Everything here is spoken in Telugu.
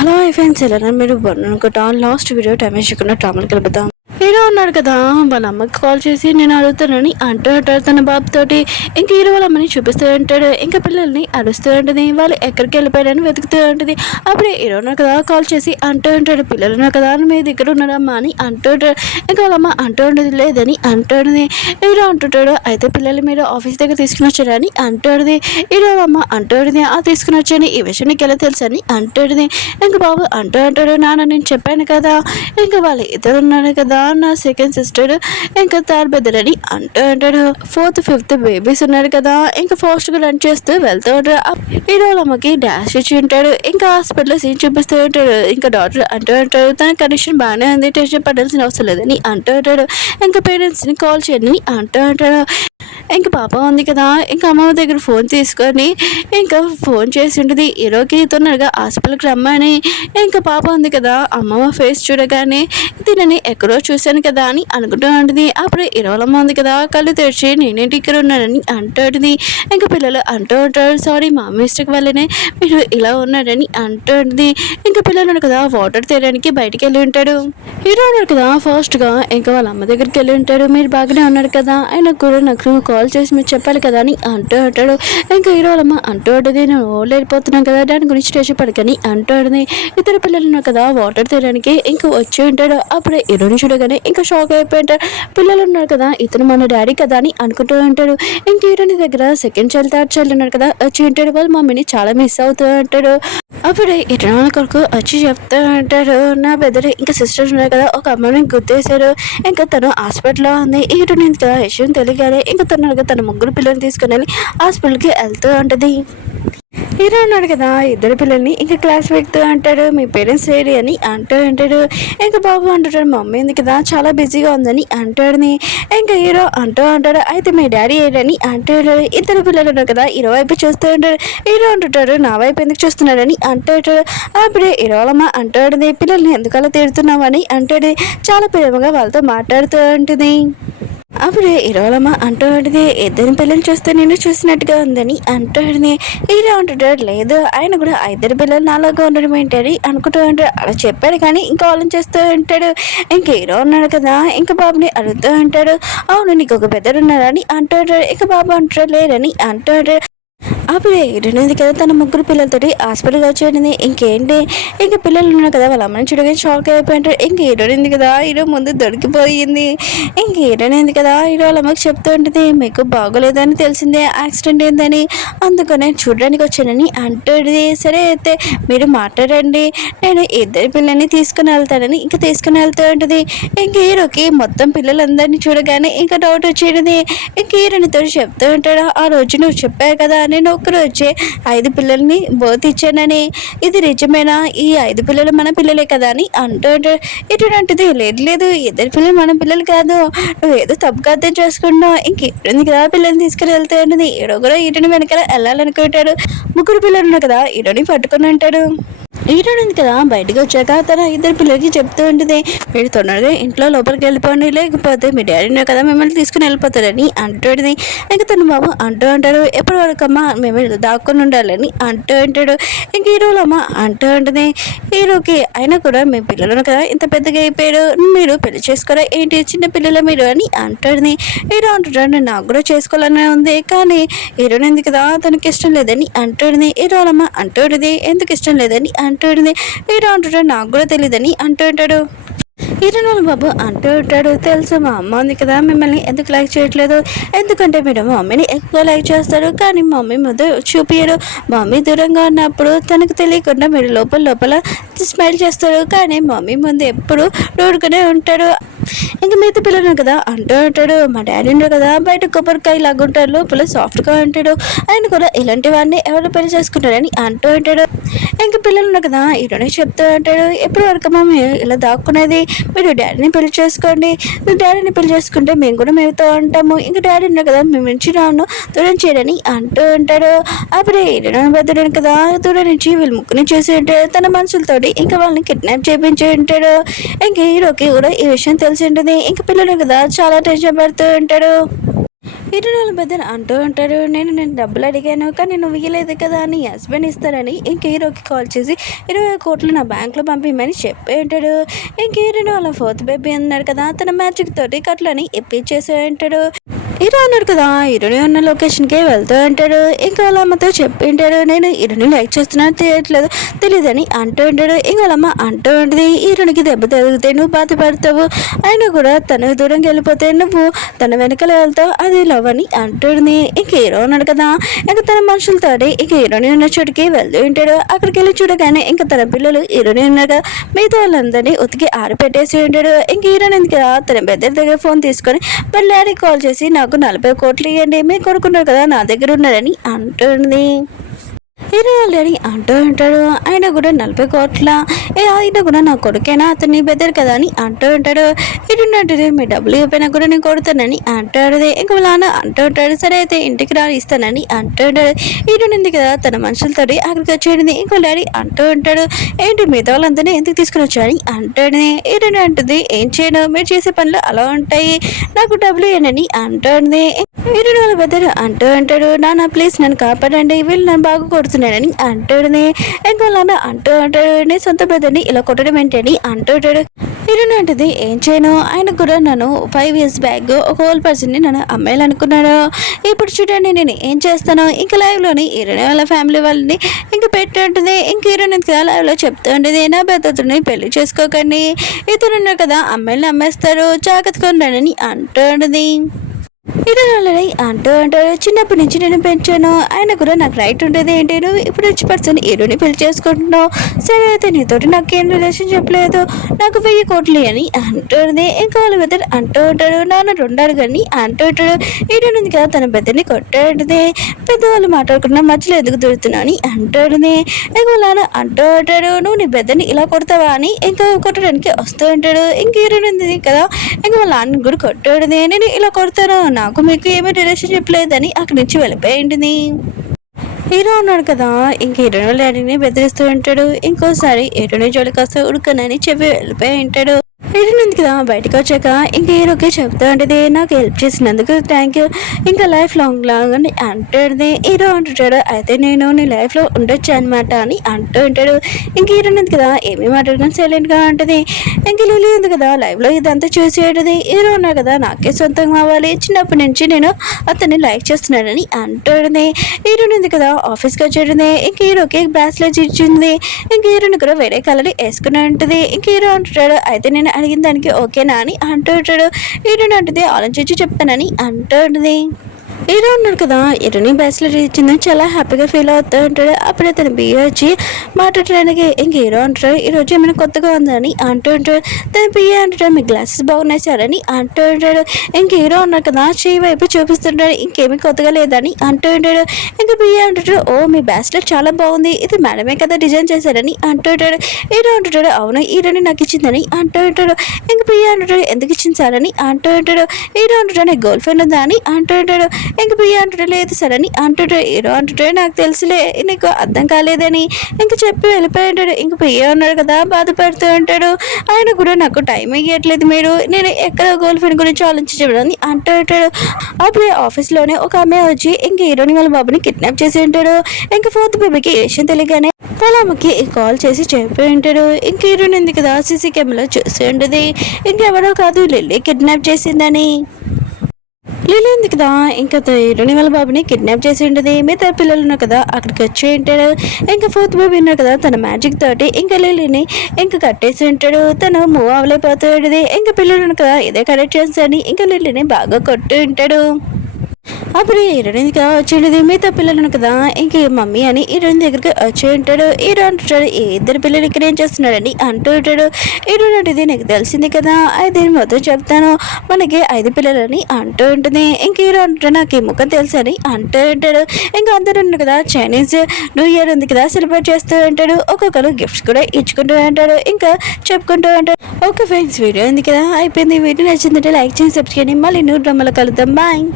హలో ఫ్రెండ్స్, ఎలా మీరు అనుకుంటా లాస్ట్ వీడియో టైం వేసుకున్న డ్రామాలు కలుపుతాం. హీరో ఉన్నాడు కదా, వాళ్ళ అమ్మకి కాల్ చేసి నేను అడుగుతానని అంటాడు తన బాబుతోటి. ఇంక హీరో వాళ్ళ అమ్మని చూపిస్తూ ఉంటాడు. ఇంకా పిల్లల్ని అరుస్తూ ఉంటుంది. వాళ్ళు ఎక్కడికి వెళ్ళిపోయారని వెతుకుతూ ఉంటుంది. అప్పుడే హీరో ఉన్నాడు కదా, కాల్ చేసి అంటూ ఉంటాడు, పిల్లలు ఉన్నారు కదా మీ దగ్గర ఉన్నారమ్మా అని అంటూ ఉంటాడు. ఇంకా వాళ్ళ అమ్మ అంటూ ఉండేది లేదని అంటుంది. హీరో అంటుంటాడు, అయితే పిల్లలు మీరు ఆఫీస్ దగ్గర తీసుకుని వచ్చారని అంటాడుది. హీరో వాళ్ళ అమ్మ అంటాడుది, తీసుకుని వచ్చాను, ఈ విషయం నీకు ఎలా తెలుసు అని అంటాడుది. ఇంకా బాబు అంటాడు, నాన్న నేను చెప్పాను కదా, ఇంకా వాళ్ళు ఇద్దరు ఉన్నారు కదా, నా సెకండ్ సిస్టర్ ఇంకా థర్డ్ బ్రదర్ అని అంటాడు. ఫోర్త్ ఫిఫ్త్ బేబీస్ ఉన్నారు కదా, ఇంకా ఫాస్ట్ గా రన్ చేస్తూ వెళ్తూ ఉంటాడు. హీరో అమ్మకి డాష్ ఇచ్చి ఉంటాడు. ఇంకా హాస్పిటల్లో సీన్ చూపిస్తూ ఉంటాడు. ఇంకా డాక్టర్ అంటాడు తన కండిషన్ బాగానే ఉంది, టెన్షన్ పడాల్సిన అవసరం లేదని అంటాడు. ఇంకా పేరెంట్స్ ని కాల్ చేయని అంటాడు. ఇంకా పాప ఉంది కదా, ఇంకా అమ్మమ్మ దగ్గర ఫోన్ తీసుకొని ఇంకా ఫోన్ చేసి ఉంటుంది. హీరోకి తొందరగా హాస్పిటల్కి రమ్మని. ఇంకా పాప ఉంది కదా, అమ్మమ్మ ఫేస్ చూడగానే దీనిని ఎక్కడో చూశాను కదా అని అనుకుంటూ ఉంటుంది. అప్పుడు ఇరవలమ్మ ఉంది కదా, కళ్ళు తెరిచి నేనేంటి ఇక్కడ ఉన్నానని అంటుంది. ఇంకా పిల్లలు అంటూ ఉంటారు, సారీ మా మిస్టేక్ వల్లనే మీరు ఇలా ఉన్నారని అంటుంది. ఇంకా పిల్లలు కదా వాటర్ తీయడానికి బయటికి వెళ్ళి ఉంటాడు. హీరో ఉన్నాడు కదా, ఫాస్ట్గా ఇంకా వాళ్ళ అమ్మ దగ్గరికి వెళ్ళి ఉంటాడు. మీరు బాగానే ఉన్నారు కదా, ఆయన కూడా నాకు కాల్ చేసి మీరు చెప్పాలి కదా అని అంటాడు. ఇంకా హీరో వాళ్ళమ్మ అంటుంది, నేను ఓళ్ళు వెళ్ళిపోతున్నాను కదా, దాని గురించి టెన్షన్ పడకని అంటాడుది. ఇద్దరు పిల్లలు ఉన్నారు కదా వాటర్ తీయడానికి ఇంకా వచ్చి ఉంటాడు. అప్పుడే హీరోని చూడగానే ఇంకా షాక్ అయిపోయి ఉంటాడు. పిల్లలు ఉన్నారు కదా, ఇతను మన డాడీ కదా అని అనుకుంటూ ఉంటాడు. ఇంక హీరోని దగ్గర సెకండ్ చైల్డ్ థర్డ్ చైల్డ్ ఉన్నారు కదా వచ్చి ఉంటాడు. వాళ్ళ మమ్మీని చాలా మిస్ అవుతూ ఉంటాడు. అప్పుడే ఇతను కొడుకు వచ్చి చెప్తూ ఉంటాడు, నా బెదర్ ఇంకా సిస్టర్స్ ఉన్నారు కదా, ఒక అమ్మాయిని గుర్తేశారు, ఇంకా తను హాస్పిటల్లో ఉంది. హీరోని ఇంకా విషయం తెలియగానే ఇంకా తన ముగ్గురు పిల్లల్ని తీసుకుని వెళ్ళి హాస్పిటల్కి వెళ్తూ ఉంటుంది. హీరో ఉన్నాడు కదా, ఇద్దరు పిల్లల్ని ఇంకా క్లాస్ పెడుతూ అంటాడు, మీ పేరెంట్స్ లేడీ అని అంటాడు. ఇంకా బాబు అంటాడు, మా మమ్మీ ఉంది కదా చాలా బిజీగా ఉందని అంటాడు. ఇంకా హీరో అంటాడు, అయితే మీ డాడీ ఏడని అంటాడు. ఇద్దరు పిల్లలు ఉన్నారు కదా, హీరో వైపు చూస్తూ ఉంటాడు. హీరో అంటుంటాడు, నా వైపు ఎందుకు చూస్తున్నాడని అంటాడు. అప్పుడే హీరోలమ్మ అంటాడు, పిల్లల్ని ఎందుకలా తిడుతున్నావు అని అంటాడు. చాలా ప్రేమగా వాళ్ళతో మాట్లాడుతూ ఉంటుంది. అప్పుడే హీరోలమ్మ అంటాడుది, ఇద్దరు పిల్లలు చూస్తే నేను చూసినట్టుగా ఉందని అంటాడుది. హీరో అంటాడు, లేదు ఆయన కూడా ఇద్దరు పిల్లలు నాలాగా ఉండడం ఏంటని అనుకుంటూ ఉంటాడు. అలా చెప్పాడు కానీ ఇంకా ఆలోచిస్తూ ఉంటాడు. ఇంక హీరో ఉన్నాడు కదా, ఇంకా బాబుని అడుగుతూ ఉంటాడు, అవును నీకు ఒక పెద్దరు ఉన్నారని అంటాడు. ఇంకా బాబు అంటాడు లేరని అంటాడు. అప్పుడే హీరోయిన్ కదా తన ముగ్గురు పిల్లలతోటి హాస్పిటల్కి వచ్చేయండి. ఇంకేంటి ఇంక పిల్లలు ఉన్నారు కదా, వాళ్ళ అమ్మని చూడగానే షాక్ అయిపోయింటారు. ఇంక హీరోయిన్ కదా, హీరో ముందు దొరికిపోయింది. ఇంక హీరోయిన్ కదా, హీరో వాళ్ళ అమ్మకి చెప్తూ ఉంటుంది, మీకు బాగోలేదని తెలిసిందే యాక్సిడెంట్ అయిందని, అందుకనే చూడడానికి వచ్చానని అంటుంది. సరే అయితే మీరు మాట్లాడండి, నేను ఇద్దరు పిల్లల్ని తీసుకుని వెళ్తానని ఇంకా తీసుకుని వెళ్తూ ఉంటుంది. ఇంక హీరోకి మొత్తం పిల్లలందరినీ చూడగానే ఇంకా డౌట్ వచ్చేది. ఇంక హీరోయిన్తో చెప్తూ ఉంటాడు, ఆ రోజు నువ్వు చెప్పావు కదా, నేను ఒక్కరోజే 5 పిల్లల్ని బోత్ ఇచ్చానని, ఇది నిజమేనా, ఈ 5 పిల్లలు మన పిల్లలే కదా అని అంటాడు. ఇటువంటిది లేదు ఇద్దరు పిల్లలు మన పిల్లలు కాదు, నువ్వు ఏదో తప్పుగా అర్థం చేసుకుంటున్నావు, ఇంకేంటి కదా పిల్లల్ని తీసుకుని వెళ్తే ఉంటుంది. ఏడో కూడా ఈటని వెనకాల వెళ్ళాలనుకుంటాడు. ముగ్గురు పిల్లలు ఉన్నారు కదా, ఈడని పట్టుకుని ఉంటాడు. హీరోయిన్ కదా బయటకు వచ్చాక తన ఇద్దరు పిల్లలకి చెప్తూ ఉంటుంది, మీరు తొందరగా ఇంట్లో లోపలికి వెళ్ళిపోండి, లేకపోతే మీ డాడీనే కదా మిమ్మల్ని తీసుకుని వెళ్ళిపోతారని అంటాడు. ఇంకా తన బాబు అంటాడు, ఎప్పటి వరకు అమ్మ మేము దాక్కుని ఉండాలని అంటాడు. ఇంక హీరోలు అమ్మ ఉంటుంది, హీరోకి అయినా కూడా మీ పిల్లలు కదా ఇంత పెద్దగా అయిపోయాడు, మీరు పెళ్లి చేసుకోరా ఏంటి చిన్న పిల్లలు మీరు అని అంటాడు. హీరో అంటాడు, నాకు కూడా చేసుకోవాలనే ఉంది, కానీ హీరోయిన్ ఎందుకు కదా తనకి ఇష్టం లేదని అంటాడు. హీరోలమ్మ అంటాడు, ఎందుకు ఇష్టం లేదని అంటాడు. హీరో అంటాడు, నాకు కూడా తెలియదని అంటుంటాడు. హీరోయిన్ బాబు అంటూ ఉంటాడు, తెలుసు మా అమ్మ ఉంది కదా మిమ్మల్ని ఎందుకు లైక్ చేయట్లేదు, ఎందుకంటే మీరు మా మమ్మీని ఎక్కువ లైక్ చేస్తారు, కానీ మా మమ్మీ ముందు చూపించరు, మా మమ్మీ దూరంగా ఉన్నప్పుడు తనకు తెలియకుండా మీరు లోపల స్మైల్ చేస్తారు, కానీ మమ్మీ ముందు ఎప్పుడు రోడ్డుగానే ఉంటాడు. ఇంకా మిగతా పిల్లలు కదా అంటూ ఉంటాడు, మా డాడీ ఉంటాడు కదా బయట కొబ్బరికాయ లాగుంటాడు, లోపల సాఫ్ట్గా ఉంటాడు, ఆయన కూడా ఇలాంటి వాడిని ఎవరు పెళ్లి చేసుకుంటారని అంటూ ఉంటాడు. ఇంకా పిల్లలు ఉన్నారు కదా హీరోని చెప్తూ ఉంటాడు, ఎప్పటి వరకు మమ్మీ ఇలా దాక్కునేది, మీరు డాడీని పెళ్లి చేసుకోండి, డాడీని పెళ్లి చేసుకుంటే మేము కూడా మేముతో ఉంటాము, ఇంకా డాడీ ఉన్నారు కదా మేము నుంచి రాను దూరం చేయడని అంటూ ఉంటాడు. అప్పుడే హీరోని బతుడు కదా దూరం నుంచి వీళ్ళు ముక్కుని చేసి ఉంటాడు, తన మనుషులతోటి ఇంకా వాళ్ళని కిడ్నాప్ చేయించి ఉంటాడు. ఇంకా హీరోకి కూడా ఈ విషయం తెలిసి ఉంటుంది. ఇంకా పిల్లలు కదా చాలా టెన్షన్ పడుతూ ఉంటాడు. ఇటు వాళ్ళ పెద్దలు అంటూ ఉంటారు, నేను డబ్బులు అడిగాను కానీ నువ్వు ఇవ్వలేదు కదా అని హస్బెండ్ ఇస్తారని ఇంక హీరోకి కాల్ చేసి 20 కోట్లు నా బ్యాంక్లో పంపించమని చెప్పి ఉంటాడు. ఇంక హీరోని వాళ్ళ ఫోర్త్ బేబీ అన్నాడు కదా, తన మ్యాజిక్ తోటి కట్లని ఇప్పించేసి ఉంటాడు. హీరో అన్నాడు కదా, హీరోని ఉన్న లొకేషన్కి వెళ్తూ ఉంటాడు. ఇంకా వాళ్ళ అమ్మతో చెప్పి ఉంటాడు, నేను హీరోని లైక్ చేస్తున్నాను తెలియదని అంటూ ఉంటాడు. ఇంకా వాళ్ళ అమ్మ అంటూ ఉంటుంది, హీరోనికి దెబ్బ తగిలితే నువ్వు బాధపడతావు, అయినా కూడా తను దూరంకి వెళ్ళిపోతే నువ్వు తన వెనకాల వెళ్తావు, అది లవ్ అని అంటుంది. ఇంక హీరో ఉన్నాడు కదా, ఇంకా తన మనుషులతో ఇంక హీరోని ఉన్న చోటుకి వెళ్తూ ఉంటాడు. అక్కడికి వెళ్ళి చూడగానే ఇంకా తన పిల్లలు హీరోని ఉన్నాడు, మిగతా వాళ్ళందరినీ ఉతికి ఆరిపెట్టేసి ఉంటాడు. ఇంక హీరోని ఎందుకు తన పెద్ద దగ్గర ఫోన్ తీసుకొని వాళ్ళ డాడీకి కాల్ చేసి నాకు 40 కోట్లు ఇవ్వండి, మీరు కొడుకున్నారు కదా నా దగ్గర ఉన్నారని అంటుంది. హీరో ఆల్రెడీ అంటూ ఉంటాడు, ఆయన కూడా 40 కోట్ల ఆయన కూడా నా కొడుకేనా, అతన్ని బెదర్ కదా అని అంటూ ఉంటాడు. ఇటున్నట్టు మీ డబ్బులు ఇవ్వకపోయినా కూడా నేను కొడుతానని అంటాడు. ఇంక వాళ్ళ అంటూ ఉంటాడు, సరే అయితే ఇంటికి రా ఇస్తానని అంటూ ఉంటాడు. ఇటునుంది కదా తన మనుషులతో అక్కడికి వచ్చేయండి. ఇంకో డాడీ అంటూ ఉంటాడు, ఏంటి మిగతా వాళ్ళందరినీ ఎందుకు తీసుకుని వచ్చాయని అంటాడు. ఇటుని అంటుంది, ఏం చేయను మీరు చేసే పనులు అలా ఉంటాయి, నాకు డబ్బులు ఇవ్వండి అంటుంది. ఇటుని వాళ్ళ బెదర్ అంటూ ఉంటాడు, నాన్న ప్లీజ్ నన్ను కాపాడండి, వీళ్ళు నన్ను బాగా కొడుతున్నాడని అంటాడుని. ఇంకోలా అంటూ అంటాడు, నేను సొంత బ్రదర్ని ఇలా కొట్టడం ఏంటని అంటుంటాడు. ఇరునంటది, ఏం చేయను, ఆయన కూడా నన్ను 5 years బ్యాక్ ఒక హోల్ పర్సన్ని నన్ను అమ్మాయాలనుకున్నాడు, ఇప్పుడు చూడండి నేను ఏం చేస్తాను. ఇంకా లైవ్లోని ఇరుని వాళ్ళ ఫ్యామిలీ వాళ్ళని ఇంకా పెట్టుంటుంది. ఇంక ఇరుని లైవ్లో చెప్తూ ఉంటుంది, నా బ్రదర్ని పెళ్లి చేసుకోకండి, ఇతరున్నారు కదా అమ్మాయిని అమ్మేస్తారు, జాగ్రత్తగా ఉండండి అంటుంది. ఇది ఆల్రెడీ అంటూ అంటారు, చిన్నప్పటి నుంచి నేను పెంచాను, ఆయన కూడా నాకు రైట్ ఉంటుంది ఏంటి, నువ్వు ఇప్పుడు రిచ్ పర్సన్ హీరోని పెళ్లి చేసుకుంటున్నావు, సరే అయితే నీతోటి నాకేం రిలేషన్ చెప్పలేదు, నాకు 1000 కోట్లు అని అంటుంది. ఇంకా వాళ్ళ బెదర్ అంటూ ఉంటాడు, నాన్న 2 అడగని అంటూ ఉంటాడు. హీరోని కదా తన బెదర్ని కొట్టాడుది, పెద్దవాళ్ళు మాట్లాడుకున్న మధ్యలో ఎందుకు దొరుకుతున్నావు అని అంటాడుది. ఇంకా వాళ్ళ అంటూ ఉంటాడు, నువ్వు నీ బెదర్ని ఇలా కొడతావా అని ఇంకా కొట్టడానికి వస్తూ ఉంటాడు. ఇంక హీరోని కదా ఇంకా వాళ్ళ అన్న కూడా కొట్టాడుది, నేను ఇలా కొడతాను, నాకు మీకు ఏమీ రిలేషన్ చెప్పలేదని అక్కడి నుంచి వెళ్ళిపోయింది. హీరో ఉన్నాడు కదా, ఇంక హీరోని డాడీని బెదిరిస్తూ ఉంటాడు. ఇంకోసారి హీరోని జోలికి వస్తే ఉడుకనని చెప్పి వెళ్ళిపోయి ఉంటాడు. హీరోని కదా బయటకు వచ్చాక ఇంక హీరోకి చెప్తూ ఉంటుంది, నాకు హెల్ప్ చేసినందుకు థ్యాంక్ యూ, ఇంకా లైఫ్ లాంగ్ అని అంటాడు. హీరో అంటుంటాడు, అయితే నేను నీ లైఫ్లో ఉండొచ్చు అనమాట అని అంటూ ఉంటాడు. ఇంక హీరోని కదా ఏమీ మాట్లాడుకొని సైలెంట్గా ఉంటుంది. ఇంక లిల్లీ ఉంది కదా లైవ్లో ఇదంతా చూసి ఉంటుంది. హీరో ఉన్నారు కదా నాకే సొంతం కావాలి, చిన్నప్పటి నుంచి నేను అతన్ని లైక్ చేస్తున్నాడని అంటాడు. హీరోని ఉంది కదా ఆఫీస్కి వచ్చేది. ఇంక హీరోకి బ్రాస్లెట్ ఇచ్చింది. ఇంక హీరోని కూడా వేరే కలర్ వేసుకుని ఉంటుంది. ఇంక హీరో అంటుంటాడు, అయితే నేను అడిగిన దానికి ఓకేనా అని అంటుంటాడు. హీరోని అంటుంది, ఆలోచించి చెప్తానని అంటుంది. హీరో ఉన్నాడు కదా, హీరోని బ్యాచిలర్ ఇచ్చిందని చాలా హ్యాపీగా ఫీల్ అవుతూ ఉంటాడు. అప్పుడే తన బియ్య వచ్చి మాట్లాడడానికి ఇంక హీరో అంటాడు, ఈరోజు ఏమైనా కొత్తగా ఉందని అంటూ ఉంటాడు. తన బియ్య అంటాడు, మీ గ్లాసెస్ బాగున్నాయి సార్ అని అంటూ ఉంటాడు. ఇంక హీరో ఉన్నాడు కదా చెయ్యి వైపు చూపిస్తుంటాడు, ఇంకేమీ కొత్తగా లేదని అంటూ ఉంటాడు. ఇంక బియ్య అంటాడు, ఓ మీ బ్యాచిలర్ చాలా బాగుంది, ఇది మేడమే కదా డిజైన్ చేశారని అంటూ ఉంటాడు. హీరో అంటాడు, అవును హీరోని నాకు ఇచ్చిందని అంటూ ఉంటాడు. ఇంక బియ్య అంటాడు, ఎందుకు ఇచ్చింది సార్ అని అంటూ ఉంటాడు. హీరో అంటాడు, నీకు గర్ల్ ఫ్రెండ్ ఉందా అని అంటూ ఉంటాడు. ఇంక బియ్య అంటాడు, లేదు సార్ అని అంటాడు. హీరో అంటాడు, నాకు తెలుసులే నీకు అర్థం కాలేదని ఇంక చెప్పి వెళ్ళిపోయి ఉంటాడు. ఇంక బియ్య ఉన్నాడు కదా బాధపడుతూ ఉంటాడు, ఆయన కూడా నాకు టైం ఇవ్వట్లేదు, మీరు నేను ఎక్కడ గర్ల్ ఫ్రెండ్ గురించి ఆలోచించడం అంటూ ఉంటాడు. అప్పుడే ఆఫీస్లోనే ఒక అమ్మాయి వచ్చి ఇంక హీరోని వాళ్ళ బాబుని కిడ్నాప్ చేసి ఉంటాడు. ఇంక 4th బేబీకి ఏ విషయం తెలియగానే వాళ్ళ అమ్మకి కాల్ చేసి చెప్పి ఉంటాడు. ఇంక హీరోని ఉంది కదా సీసీ కెమెరా చూసి ఉంటుంది, ఇంకెవరో కాదు లిల్లీ కిడ్నాప్ చేసిందని. లిల్లీ ఉంది కదా ఇంకా హీరోని వాళ్ళ బాబుని కిడ్నాప్ చేసి ఉంటుంది. మిగతా పిల్లలు ఉన్నారు కదా అక్కడికి వచ్చి ఉంటాడు. ఇంకా 4th బేబీ ఉన్నారు కదా తన మ్యాజిక్ తోటి ఇంకా లిల్లీని ఇంకా కట్టేసి ఉంటాడు. తను మూవ్ అవ్వలేకపోతూ ఉంటుంది. ఇంకా పిల్లలు ఉన్నారు కదా ఇదే కరెక్ట్ చేసి ఇంకా లిల్లీని బాగా కొట్టి ఉంటాడు. అప్పుడు హీరోయిన్ వచ్చేది. మిగతా పిల్లలను కదా ఇంక మమ్మీ అని హీరోయిన్ దగ్గరికి వచ్చి ఉంటాడు. హీరో అంటాడు, ఈ 2 పిల్లలు ఇక్కడ ఏం చేస్తున్నాడని అంటూ ఉంటాడు. హీరోయిన్ అంటే నీకు తెలిసింది కదా, అయితే మొత్తం చెప్తాను, మనకి 5 పిల్లలని అంటూ ఉంటుంది. ఇంక హీరో అంటాడు, నాకు ఈ ముఖం తెలుసు అని అంటూ ఉంటాడు. ఇంకా అందరూ ఉన్నారు కదా చైనీస్ న్యూ ఇయర్ ఉంది కదా సెలబ్రేట్ చేస్తూ ఉంటాడు. ఒక్కొక్కరు గిఫ్ట్స్ కూడా ఇచ్చుకుంటూ ఉంటాడు, ఇంకా చెప్పుకుంటూ ఉంటాడు. ఓకే ఫ్రెండ్స్, వీడియో ఉంది కదా అయిపోయింది. వీడియో నచ్చిందంటే లైక్ చేసి సబ్స్క్రైబ్ చేయండి. మళ్ళీ న్యూ డ్రామాలో కలుద్దాం. బాయ్.